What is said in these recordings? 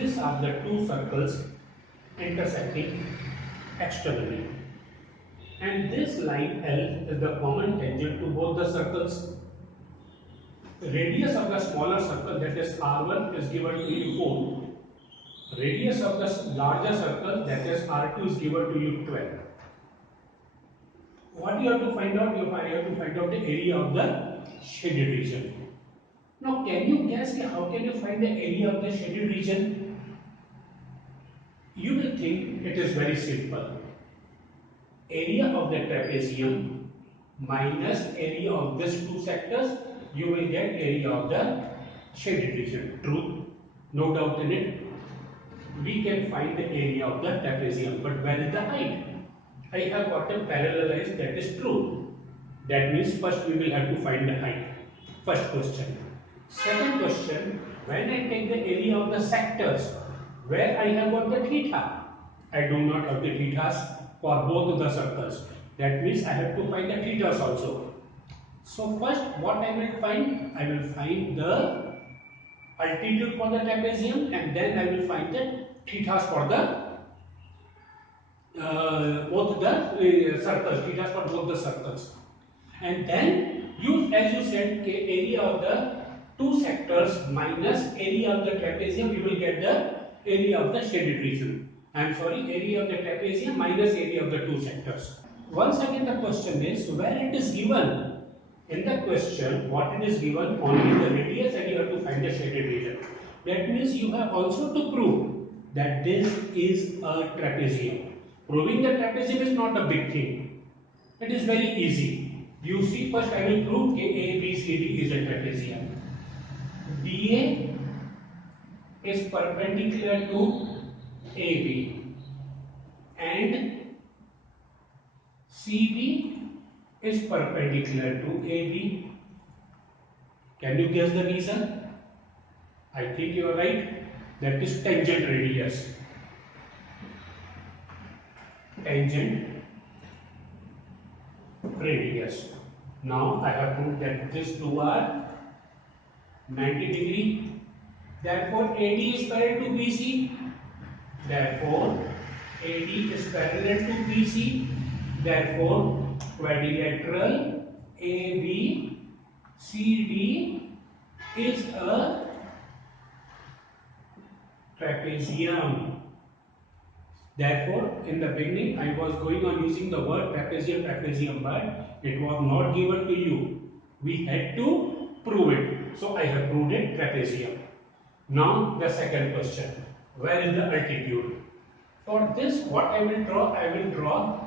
these are the two circles intersecting externally. And this line L is the common tangent to both the circles. The radius of the smaller circle, that is R1, is given to you 4. Radius of the larger circle, that is R2, is given to you 12. What you have to find out? You have to find out the area of the shaded region. Now, can you guess how can you find the area of the shaded region? You will think it is very simple. Area of the trapezium minus area of these two sectors, you will get area of the shaded region. True, no doubt in it. We can find the area of the trapezium, but where is the height? I have got a parallelized, that is true. That means first we will have to find the height. First question. Second question, when I take the area of the sectors, where I have got the theta? I do not have the thetas for both of the circles. That means I have to find the thetas also. So first what I will find? I will find the altitude for the trapezium, and then I will find the thetas for the both the circles, thetas for both the circles. And then you, as you said, area of the two sectors minus area of the trapezium, you will get the area of the shaded region. I am sorry, area of the trapezium minus area of the two sectors. Once again the question is where it is given. In the question, what it is given, only the radius, and you have to find the shaded region. That means you have also to prove that this is a trapezium. Proving the trapezium is not a big thing. It is very easy. You see, first I will prove that ABCD is a trapezium. DA is perpendicular to AB and CB is perpendicular to AB. Can you guess the reason? I think you are right. That is tangent radius. Tangent radius. Now I have proved that these two are 90 degree. Therefore AD is parallel to BC. Therefore AD is parallel to BC. Therefore quadrilateral ABCD is a trapezium. Therefore, in the beginning, I was going on using the word trapezium, but it was not given to you. We had to prove it. So, I have proved it, trapezium. Now, the second question. Where is the altitude? For this, what I will draw? I will draw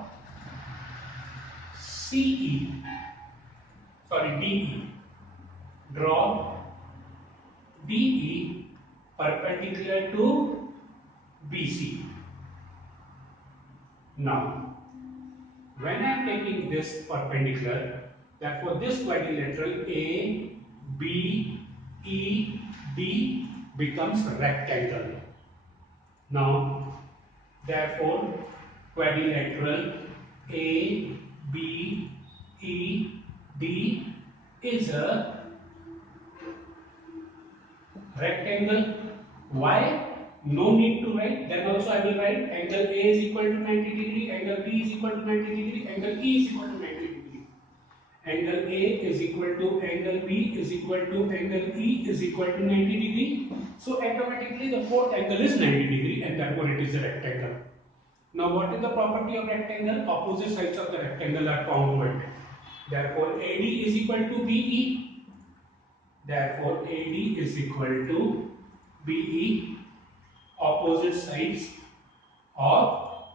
DE. Draw DE perpendicular to BC. Now, when I am taking this perpendicular, therefore this quadrilateral A, B, E, D becomes rectangle. Now, therefore quadrilateral A, B, E, D is a rectangle. Why? No need to write. Then also I will write angle A is equal to 90 degree, angle B is equal to 90 degree, angle E is equal to 90 degree. Angle A is equal to angle B is equal to angle E is equal to 90 degree. So automatically the fourth angle is 90 degree, and therefore it is a rectangle. Now what is the property of rectangle? Opposite sides of the rectangle are congruent. Therefore AD is equal to BE. Therefore AD is equal to BE. Opposite sides of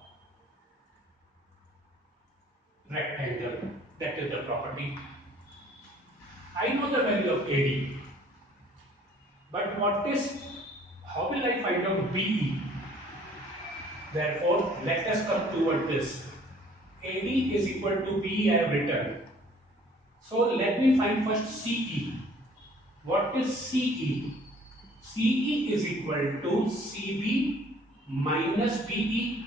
rectangle. That is the property. I know the value of AD, but how will I find out BE? Therefore, let us come toward this. AD is equal to BE, I have written. So let me find first CE. What is CE? CE is equal to CB minus BE.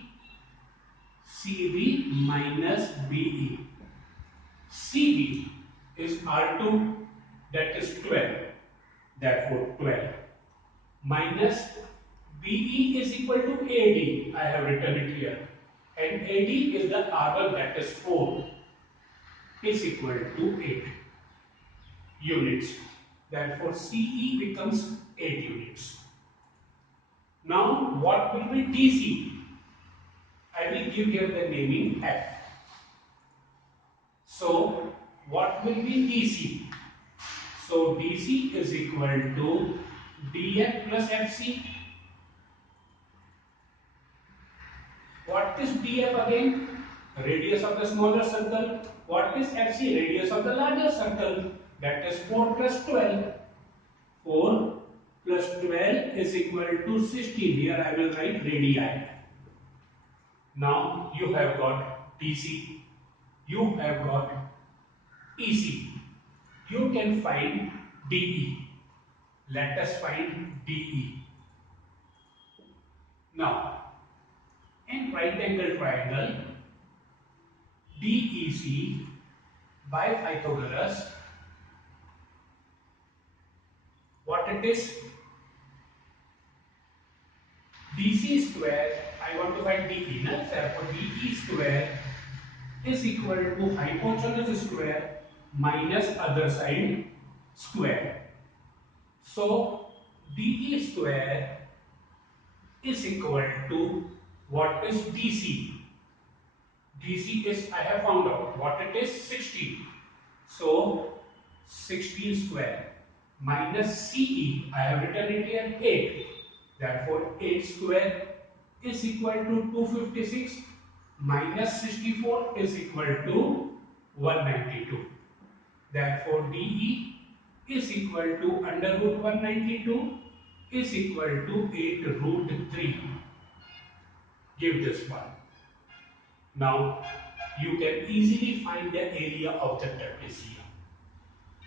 CB minus BE. CB is R2, that is 12. Therefore 12 minus BE is equal to AD. I have written it here. And AD is the R1, that is 4, is equal to 8 units. Therefore, CE becomes 8 units. Now, what will be DC? I will give here the naming F. So, what will be DC? So, DC is equal to DF plus FC. What is DF again? Radius of the smaller circle. What is FC? Radius of the larger circle. That is 4 plus 12. 4 plus 12 is equal to 16. Here I will write radii. Now you have got DC. You have got EC. You can find DE. Let us find DE. Now, in right angle triangle, DEC by Pythagoras, what it is? DC square, I want to find DE, na? Therefore, DE square is equal to hypotenuse square minus other side square. So, DE square is equal to what is DC? DC is, I have found out what it is, 16. So 16 square minus CE, I have written it here 8. Therefore 8 square is equal to 256 minus 64 is equal to 192. Therefore DE is equal to under root 192 is equal to 8 root 3. Give this one. Now you can easily find the area of the trapezium.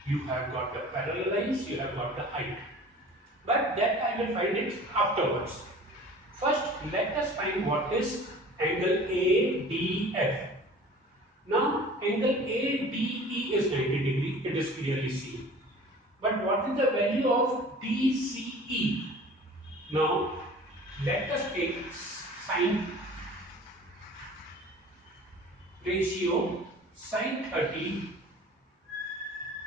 You have got the parallel lines, you have got the height. But that I will find it afterwards. First, let us find what is angle ADF. Now, angle ADE is 90 degree, it is clearly seen. But what is the value of DCE? Now, let us take sine ratio. Sine 30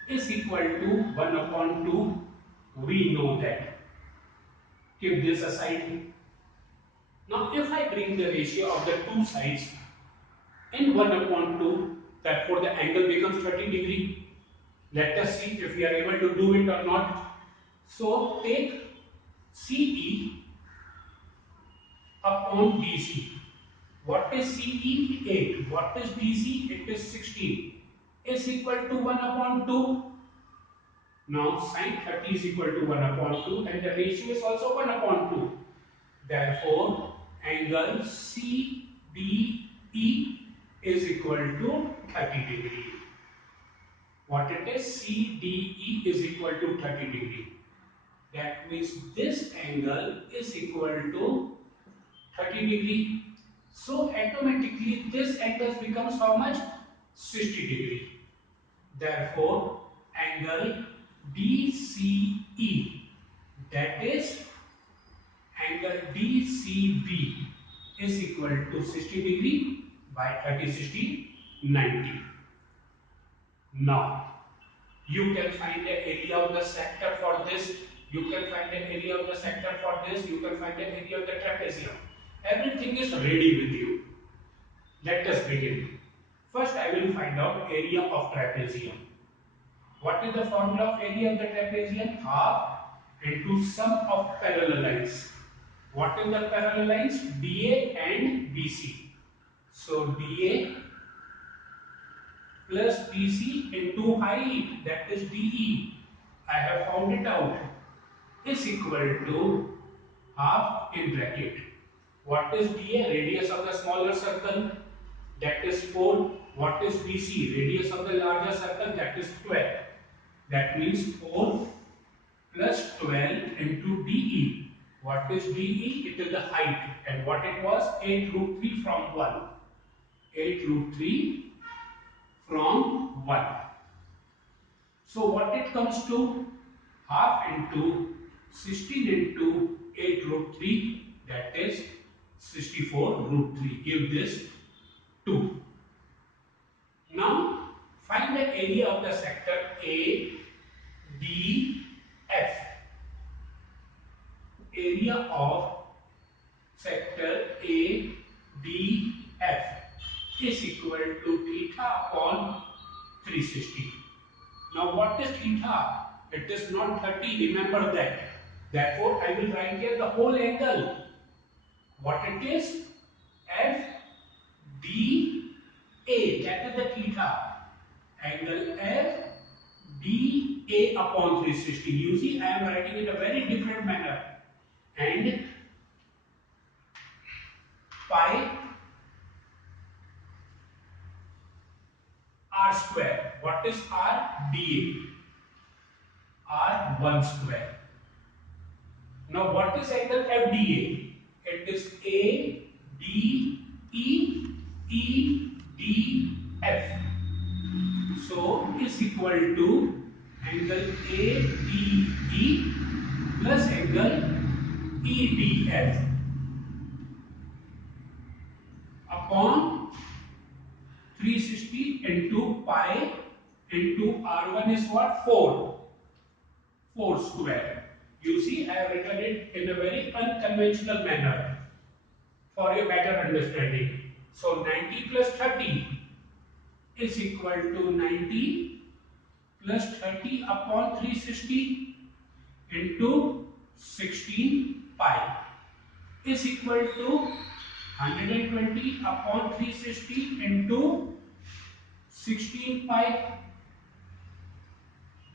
is equal to 1 upon 2. We know that. Keep this aside. Now, if I bring the ratio of the two sides in 1 upon 2, therefore the angle becomes 30 degree. Let us see if we are able to do it or not. So, take CE upon DC. What is CE? 8. What is DC? It is 16. Is equal to 1 upon 2. Now, sine 30 is equal to 1 upon 2 and the ratio is also 1 upon 2. Therefore, angle CDE is equal to 30 degree. What it is? CDE is equal to 30 degree. That means this angle is equal to 30 degree. So automatically this angle becomes how much? 60 degree. Therefore, angle DCE, that is angle DCB, is equal to 60 degree by 30, 60, 90. Now, you can find the area of the sector for this, you can find the area of the sector for this, you can find the area of the trapezium. Everything is ready with you. Let us begin. First, I will find out area of trapezium. What is the formula of area of the trapezium? Half into sum of parallel lines. What is the parallel lines? DA and BC. So DA plus BC into height, that is DE. I have found it out, is equal to half in bracket. What is DA? Radius of the smaller circle, that is 4. What is BC? Radius of the larger circle, that is 12. That means 4 plus 12 into DE. What is DE? It is the height. And what it was? 8 root 3 from 1. 8 root 3 from 1. So what it comes to? Half into 16 into 8 root 3, that is 64 root 3. Give this 2. Now find the area of the sector A, D, F. Area of sector A, D, F is equal to theta upon 360. Now what is theta? It is not 30, remember that. Therefore, I will write here the whole angle. What it is? F D A, that is the theta. Angle F D A upon 360. You see, I am writing in a very different manner. And pi r square. What is r? D A. R 1 square. Now what is angle FDA? It is A D E E D F. So is equal to angle ADE plus angle EDF upon 360 into pi into R1 is what? 4. 4 square. You see, I have written it in a very unconventional manner for your better understanding. So 90 plus 30 is equal to 90 plus 30 upon 360 into 16 pi is equal to 120 upon 360 into 16 pi.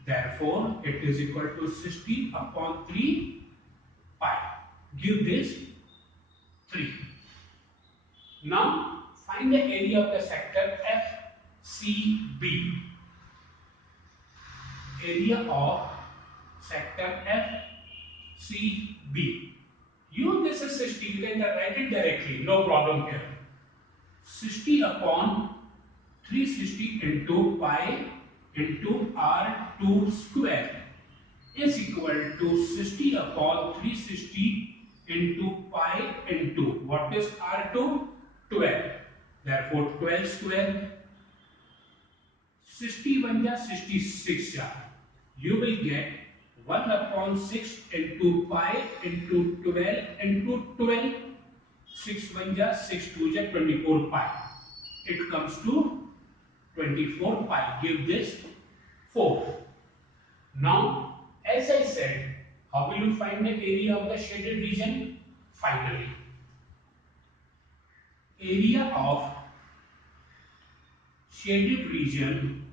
Therefore, it is equal to 60 upon 3 pi. Give this 3. Now, find the area of the sector FCB. Area of sector FCB. This is 60. You can write it directly. No problem here. 60 upon 360 into pi into R2 square is equal to 60 upon 360 into pi into what is R2? 12. Therefore 12 square 61 ja 66 ja. You will get 1 upon 6 into pi into 12 into 12. 6 1 ja 6 2 ja 24 pi. It comes to 24 pi. Give this 4. Now, as I said, how will you find the area of the shaded region? Finally, area of shaded region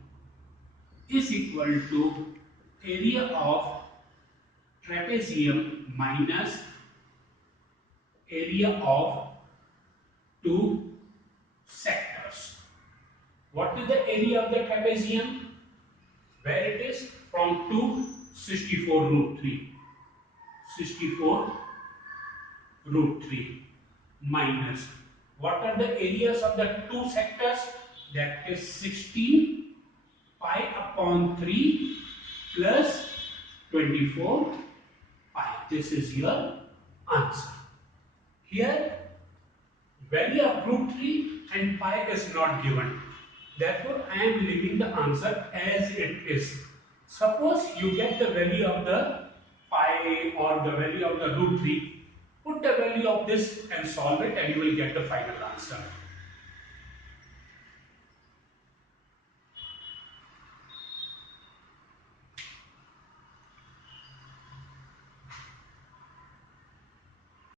is equal to area of trapezium minus area of two sectors. What is the area of the trapezium? Where it is? From 2, 64 root 3. 64 root 3 minus. What are the areas of the two sectors? That is 16 pi upon 3 plus 24 pi. This is your answer. Here, value of root 3 and pi is not given. Therefore, I am leaving the answer as it is. Suppose you get the value of the pi or the value of the root 3, put the value of this and solve it and you will get the final answer.